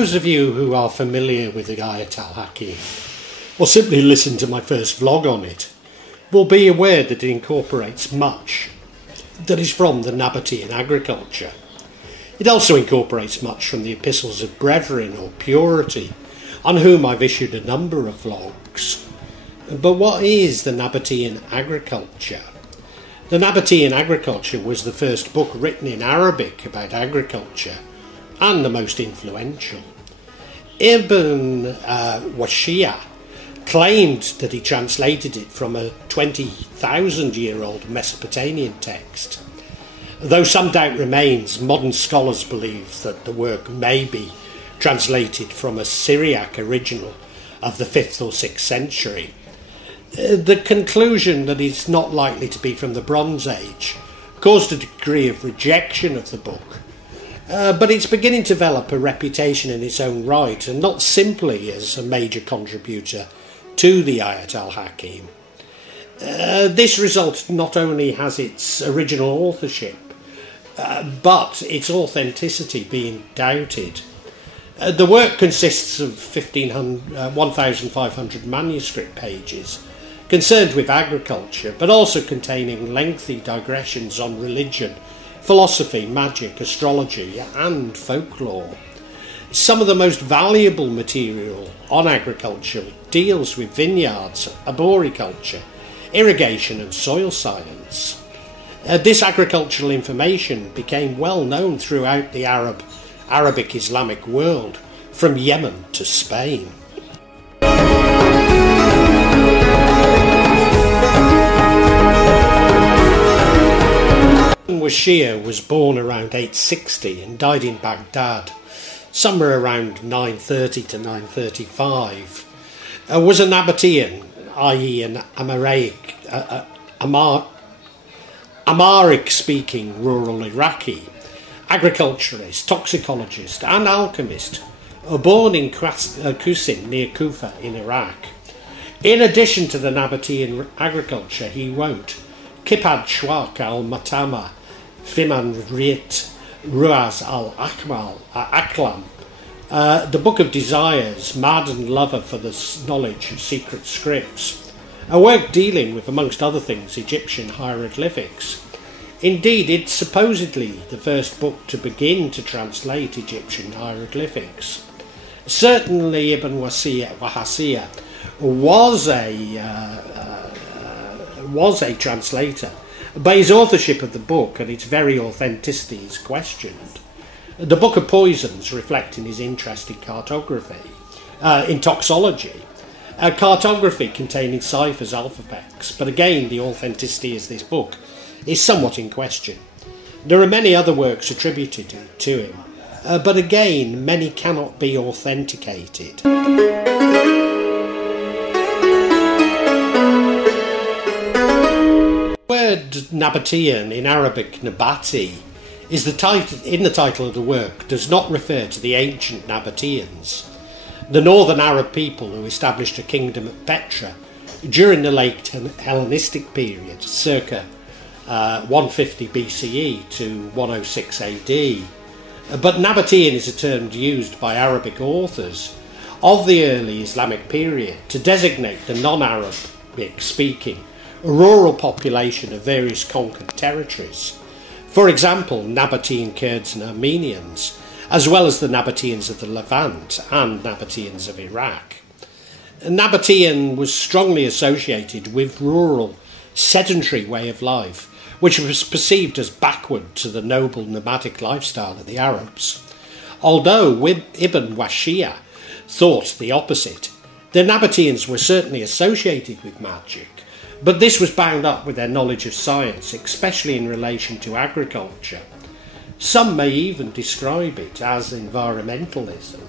Those of you who are familiar with the Ghayat al Hakim, or simply listen to my first vlog on it, will be aware that it incorporates much that is from the Nabatean Agriculture. It also incorporates much from the Epistles of Brethren or Purity, on whom I've issued a number of vlogs. But what is the Nabatean Agriculture? The Nabatean Agriculture was the first book written in Arabic about agriculture, and the most influential. Ibn Wahshiyya claimed that he translated it from a 20,000-year-old Mesopotamian text. Though some doubt remains, modern scholars believe that the work may be translated from a Syriac original of the 5th or 6th century. The conclusion that it's not likely to be from the Bronze Age caused a degree of rejection of the book, but it's beginning to develop a reputation in its own right, and not simply as a major contributor to the Ghayat al Hakim. This result not only has its original authorship, but its authenticity being doubted. The work consists of 1,500 manuscript pages concerned with agriculture, but also containing lengthy digressions on religion, philosophy, magic, astrology and folklore. Some of the most valuable material on agriculture deals with vineyards, arboriculture, irrigation and soil science. This agricultural information became well known throughout the Arabic Islamic world, from Yemen to Spain. Wahshiyya was born around 860 and died in Baghdad, somewhere around 930 to 935. Was a Nabatean, i.e. an Amharic-speaking rural Iraqi, agriculturist, toxicologist and alchemist, born in Kusin near Kufa in Iraq. In addition to the Nabatean agriculture, he wrote Kipad Shwak al-Matama, Fiman Riet Ruaz al-Aklam, the Book of Desires, Mad and Lover for the Knowledge of Secret Scripts, a work dealing with, amongst other things, Egyptian hieroglyphics. Indeed, it's supposedly the first book to begin to translate Egyptian hieroglyphics. Certainly Ibn Wahshiyya was a translator, but his authorship of the book and its very authenticity is questioned. The Book of Poisons, reflecting his interest in cartography, in toxology, cartography containing ciphers, alphabets, but again the authenticity of this book is somewhat in question. There are many other works attributed to him, but again many cannot be authenticated. The word Nabatean in Arabic Nabati is the title of the work does not refer to the ancient Nabateans, the northern Arab people who established a kingdom at Petra during the late Hellenistic period, circa 150 BCE to 106 AD. But Nabatean is a term used by Arabic authors of the early Islamic period to designate the non-Arabic speaking rural population of various conquered territories. For example, Nabatean Kurds and Armenians, as well as the Nabateans of the Levant and Nabateans of Iraq. Nabatean was strongly associated with rural, sedentary way of life, which was perceived as backward to the noble nomadic lifestyle of the Arabs. Although Ibn Wahshiyya thought the opposite, the Nabateans were certainly associated with magic, but this was bound up with their knowledge of science, especially in relation to agriculture. Some may even describe it as environmentalism.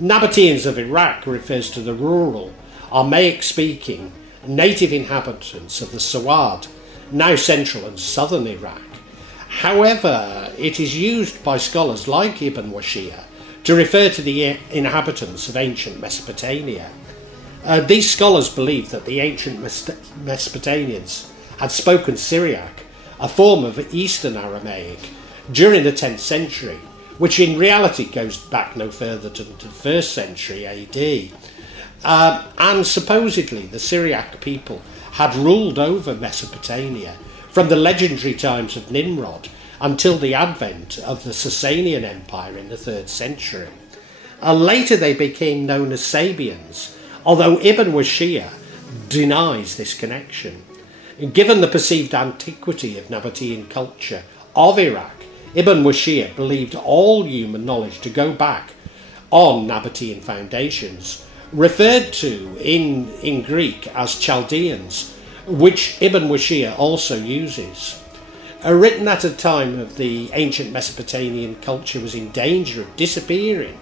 Nabateans of Iraq refers to the rural, Aramaic-speaking, native inhabitants of the Sawad, now central and southern Iraq. However, it is used by scholars like Ibn Wahshiyya to refer to the inhabitants of ancient Mesopotamia. These scholars believe that the ancient Mesopotamians had spoken Syriac, a form of Eastern Aramaic, during the 10th century, which in reality goes back no further than to the 1st century AD. And supposedly the Syriac people had ruled over Mesopotamia from the legendary times of Nimrod until the advent of the Sasanian Empire in the 3rd century. Later they became known as Sabians, although Ibn Wahshiyya denies this connection. Given the perceived antiquity of Nabatean culture of Iraq, Ibn Wahshiyya believed all human knowledge to go back on Nabatean foundations, referred to in Greek as Chaldeans, which Ibn Wahshiyya also uses. Written at a time of the ancient Mesopotamian culture was in danger of disappearing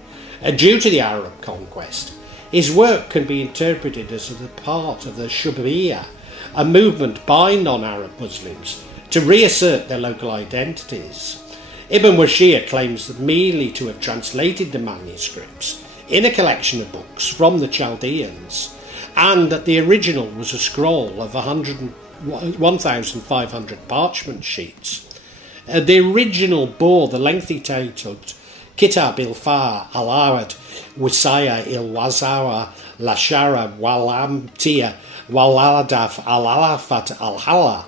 due to the Arab conquest, his work can be interpreted as a part of the Shubayya, a movement by non-Arab Muslims to reassert their local identities. Ibn Wahshiyya claims that merely to have translated the manuscripts in a collection of books from the Chaldeans, and that the original was a scroll of 1,500 parchment sheets. The original bore the lengthy title Kitab il-Fa al-Awad Wahshiyya il-Wazawa Lashara Walamtiya Waladaf al-Alafat al-Hala,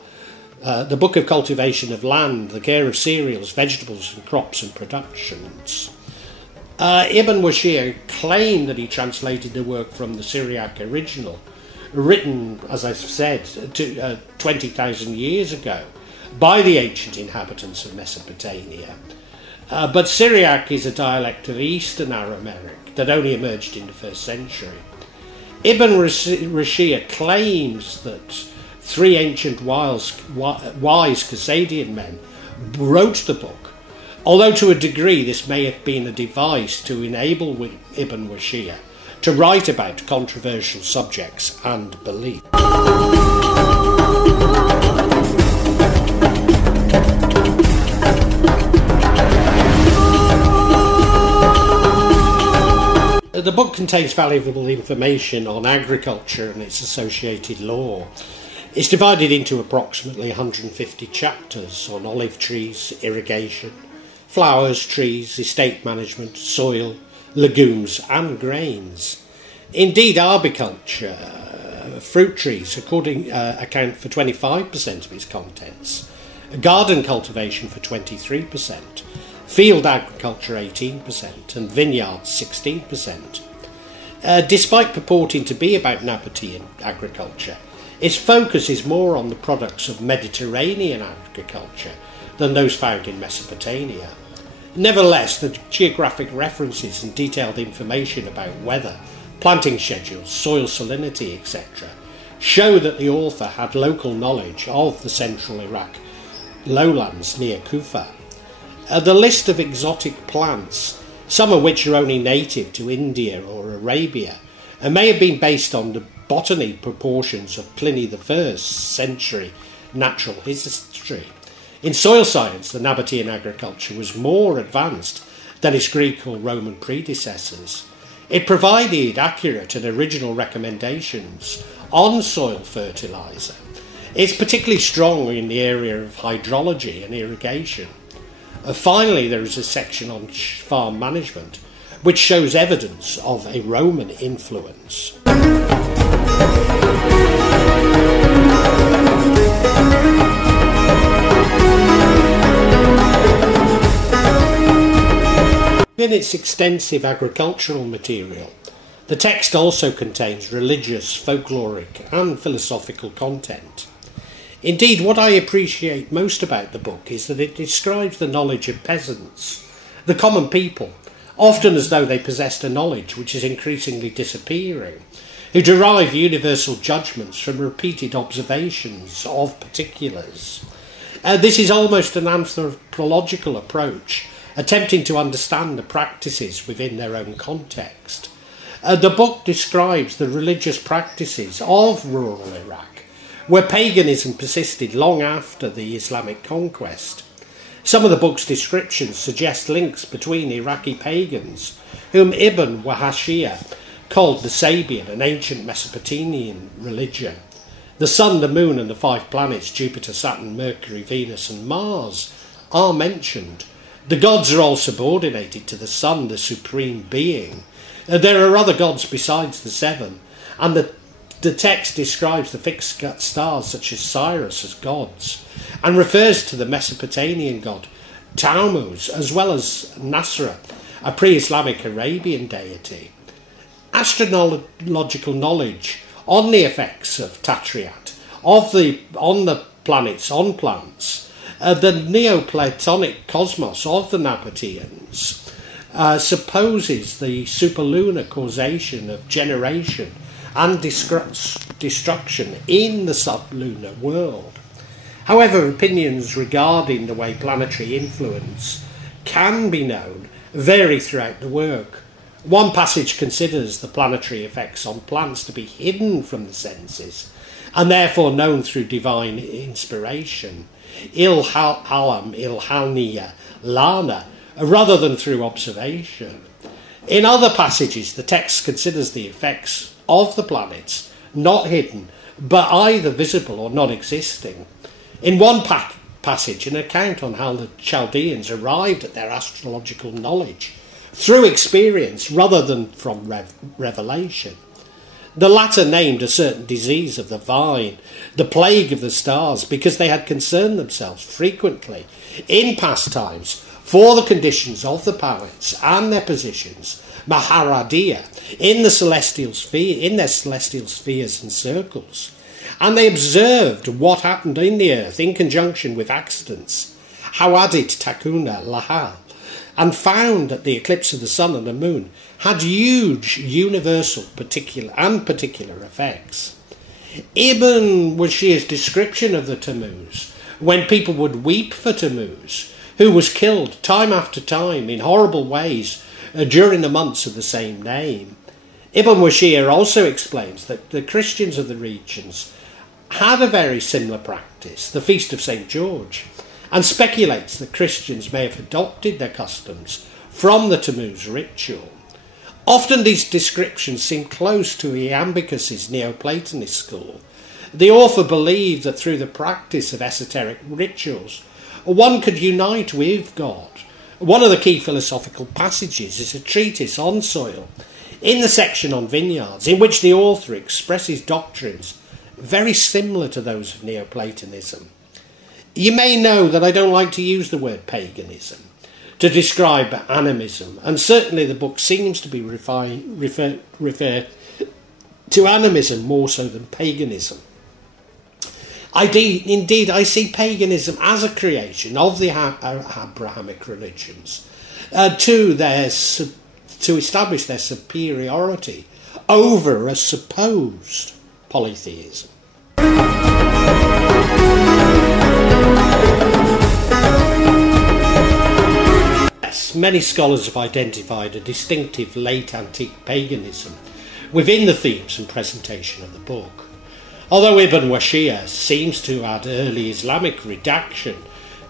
the Book of Cultivation of Land, the Care of Cereals, Vegetables and Crops and Productions. Ibn Wahshiyya claimed that he translated the work from the Syriac original, written, as I've said, 20,000 years ago by the ancient inhabitants of Mesopotamia. But Syriac is a dialect of Eastern Aramaic that only emerged in the 1st century. Ibn Wahshiyya claims that 3 ancient wise Chaldean men wrote the book, although to a degree this may have been a device to enable Ibn Wahshiyya to write about controversial subjects and beliefs. The book contains valuable information on agriculture and its associated law. It's divided into approximately 150 chapters on olive trees, irrigation, flowers, trees, estate management, soil, legumes and grains. Indeed, arboriculture, fruit trees, account for 25% of its contents, garden cultivation for 23%, field agriculture 18%, and vineyards 16%. Despite purporting to be about Nabatean agriculture, its focus is more on the products of Mediterranean agriculture than those found in Mesopotamia. Nevertheless, the geographic references and detailed information about weather, planting schedules, soil salinity, etc. show that the author had local knowledge of the central Iraq lowlands near Kufa. The list of exotic plants, some of which are only native to India or Arabia, may have been based on the botany proportions of Pliny the 1st century natural history. In soil science, the Nabatean agriculture was more advanced than its Greek or Roman predecessors. It provided accurate and original recommendations on soil fertiliser. It's particularly strong in the area of hydrology and irrigation. Finally, there is a section on farm management, which shows evidence of a Roman influence. In its extensive agricultural material, the text also contains religious, folkloric and philosophical content. Indeed, what I appreciate most about the book is that it describes the knowledge of peasants, the common people, often as though they possessed a knowledge which is increasingly disappearing, who derive universal judgments from repeated observations of particulars. This is almost an anthropological approach, attempting to understand the practices within their own context. The book describes the religious practices of rural Iraq, where paganism persisted long after the Islamic conquest. Some of the book's descriptions suggest links between Iraqi pagans, whom Ibn Wahshiyya called the Sabian, an ancient Mesopotamian religion. The sun, the moon and the 5 planets, Jupiter, Saturn, Mercury, Venus and Mars, are mentioned. The gods are all subordinated to the sun, the supreme being. There are other gods besides the seven, and the text describes the fixed stars such as Sirius as gods, and refers to the Mesopotamian god Tammuz, as well as Nasra, a pre-Islamic Arabian deity. Astrological knowledge on the effects of Tatriat, on the planets, on plants, the Neo-Platonic cosmos of the Nabateans, supposes the superlunar causation of generation and destruction in the sublunar world. However, opinions regarding the way planetary influence can be known vary throughout the work. One passage considers the planetary effects on plants to be hidden from the senses, and therefore known through divine inspiration, ilham, ilhaniya, lana, rather than through observation. In other passages, the text considers the effects of the planets not hidden, but either visible or non-existing. In one passage, an account on how the Chaldeans arrived at their astrological knowledge through experience rather than from revelation. The latter named a certain disease of the vine, the plague of the stars, because they had concerned themselves frequently in past times for the conditions of the planets and their positions, Maharadia, in their celestial spheres and circles. And they observed what happened in the earth in conjunction with accidents, Hawadit Takuna Lahal, and found that the eclipse of the sun and the moon had huge universal particular effects. Ibn Wahshiyya's description of the Tammuz, when people would weep for Tammuz, who was killed time after time in horrible ways during the months of the same name. Ibn Wahshiyya also explains that the Christians of the regions had a very similar practice, the Feast of St. George, and speculates that Christians may have adopted their customs from the Tammuz ritual. Often these descriptions seem close to Iambicus's Neo-Platonist school. The author believed that through the practice of esoteric rituals, one could unite with God. One of the key philosophical passages is a treatise on soil, in the section on vineyards, in which the author expresses doctrines very similar to those of Neo-Platonism. You may know that I don't like to use the word paganism to describe animism, and certainly the book seems to be refer to animism more so than paganism. Indeed, I see paganism as a creation of the Abrahamic religions to establish their superiority over a supposed polytheism. Yes, many scholars have identified a distinctive late antique paganism within the themes and presentation of the book. Although Ibn Wahshiyya seems to add early Islamic redaction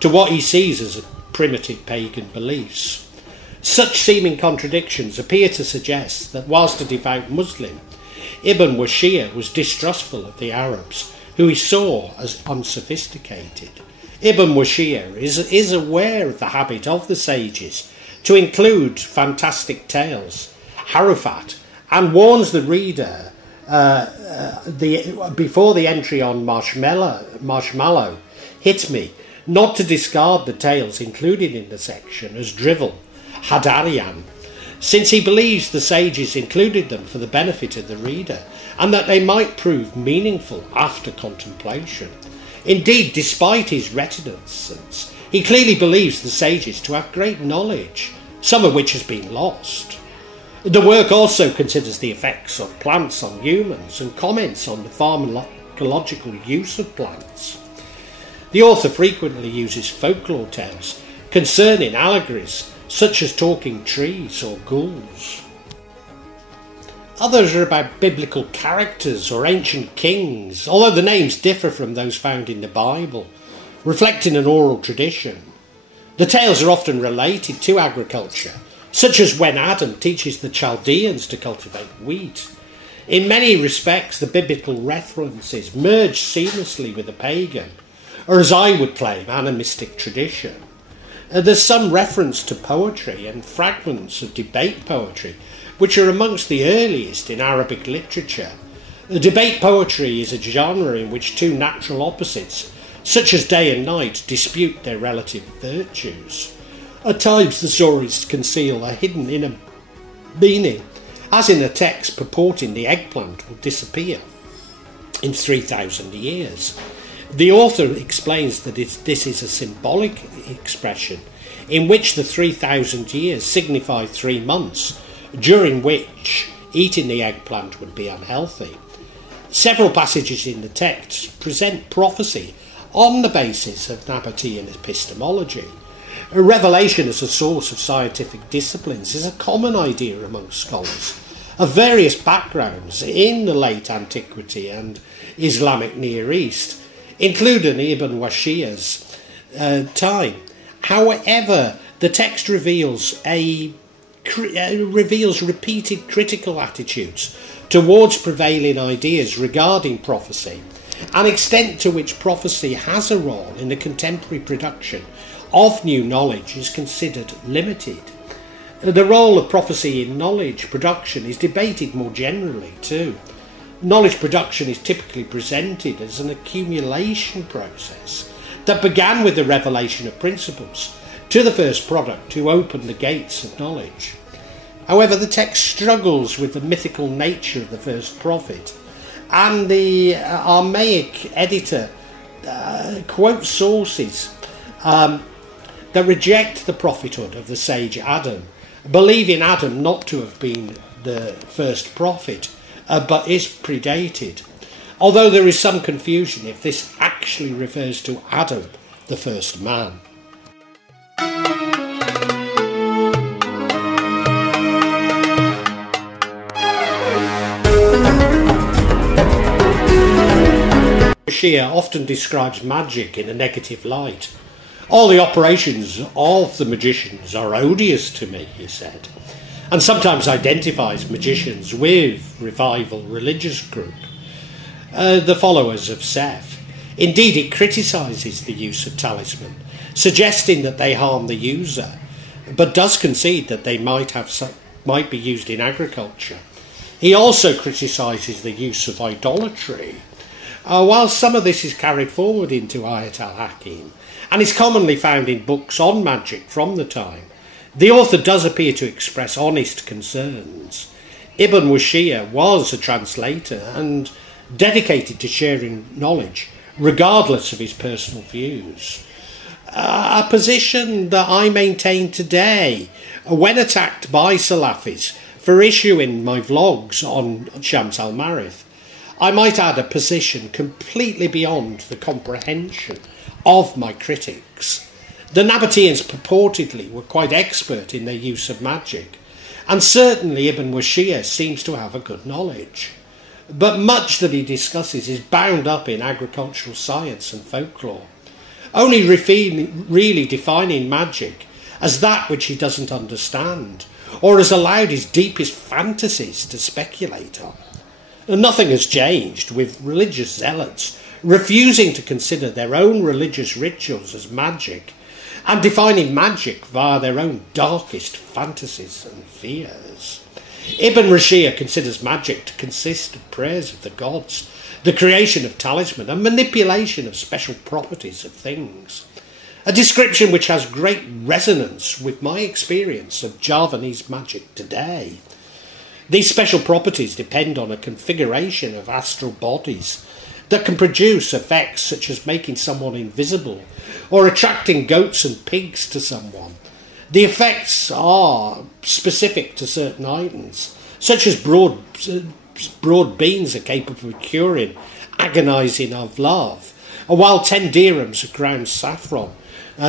to what he sees as primitive pagan beliefs, such seeming contradictions appear to suggest that whilst a devout Muslim, Ibn Wahshiyya was distrustful of the Arabs, who he saw as unsophisticated. Ibn Wahshiyya is aware of the habit of the sages to include fantastic tales, harufat, and warns the reader before the entry on marshmallow hit me not to discard the tales included in the section as drivel, hadarian, since he believes the sages included them for the benefit of the reader, and that they might prove meaningful after contemplation. Indeed, despite his reticence, he clearly believes the sages to have great knowledge, some of which has been lost. The work also considers the effects of plants on humans and comments on the pharmacological use of plants. The author frequently uses folklore tales concerning allegories such as talking trees or ghouls. Others are about biblical characters or ancient kings, although the names differ from those found in the Bible, reflecting an oral tradition. The tales are often related to agriculture, such as when Adam teaches the Chaldeans to cultivate wheat. In many respects, the biblical references merge seamlessly with the pagan, or as I would claim, animistic tradition. There's some reference to poetry and fragments of debate poetry, which are amongst the earliest in Arabic literature. Debate poetry is a genre in which two natural opposites, such as day and night, dispute their relative virtues. At times the stories conceal a hidden inner meaning, as in a text purporting the eggplant will disappear in 3,000 years. The author explains that this is a symbolic expression in which the 3,000 years signify 3 months, during which eating the eggplant would be unhealthy. Several passages in the text present prophecy on the basis of Nabatean epistemology. A revelation as a source of scientific disciplines is a common idea among scholars of various backgrounds in the late antiquity and Islamic Near East, including Ibn Wahshiyya's time. However, the text reveals repeated critical attitudes towards prevailing ideas regarding prophecy, an extent to which prophecy has a role in the contemporary production of new knowledge is considered limited. The role of prophecy in knowledge production is debated more generally too. Knowledge production is typically presented as an accumulation process that began with the revelation of principles to the first product to open the gates of knowledge. However, the text struggles with the mythical nature of the first prophet, and the Aramaic editor quotes sources that reject the prophethood of the sage Adam, believing Adam not to have been the first prophet, but is predated, although there is some confusion if this actually refers to Adam, the first man. Wahshiyya often describes magic in a negative light. All the operations of the magicians are odious to me, he said, and sometimes identifies magicians with revival religious group, the followers of Seth. Indeed, it criticises the use of talisman, suggesting that they harm the user, but does concede that they might be used in agriculture. He also criticises the use of idolatry. While some of this is carried forward into Ghayat al Hakim and is commonly found in books on magic from the time, the author does appear to express honest concerns. Ibn Wahshiyya was a translator and dedicated to sharing knowledge, regardless of his personal views. A position that I maintain today when attacked by Salafis for issuing my vlogs on Shams al-Marith. I might add a position completely beyond the comprehension of my critics. The Nabateans purportedly were quite expert in their use of magic, and certainly Ibn Wahshiyya seems to have a good knowledge. But much that he discusses is bound up in agricultural science and folklore, only really defining magic as that which he doesn't understand, or has allowed his deepest fantasies to speculate on. Nothing has changed, with religious zealots refusing to consider their own religious rituals as magic and defining magic via their own darkest fantasies and fears. Ibn Wahshiyya considers magic to consist of prayers of the gods, the creation of talisman and manipulation of special properties of things, a description which has great resonance with my experience of Javanese magic today. These special properties depend on a configuration of astral bodies that can produce effects such as making someone invisible or attracting goats and pigs to someone. The effects are specific to certain items, such as broad beans are capable of curing agonising of love, while 10 dirhams of ground saffron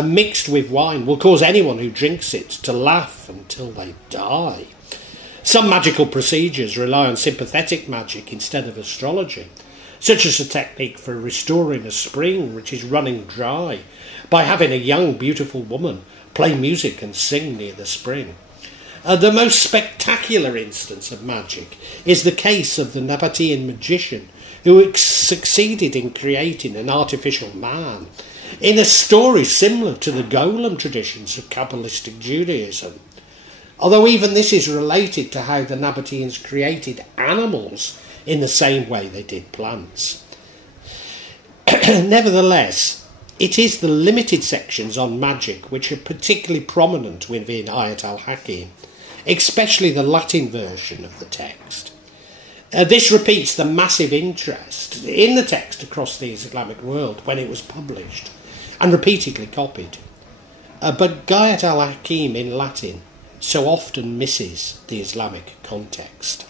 mixed with wine will cause anyone who drinks it to laugh until they die. Some magical procedures rely on sympathetic magic instead of astrology, such as a technique for restoring a spring which is running dry by having a young, beautiful woman play music and sing near the spring. The most spectacular instance of magic is the case of the Nabatean magician who succeeded in creating an artificial man in a story similar to the golem traditions of Kabbalistic Judaism. Although even this is related to how the Nabateans created animals in the same way they did plants. Nevertheless, it is the limited sections on magic which are particularly prominent within Ghayat al Hakim, especially the Latin version of the text. This repeats the massive interest in the text across the Islamic world when it was published and repeatedly copied. But Ghayat al Hakim in Latin so often misses the Islamic context.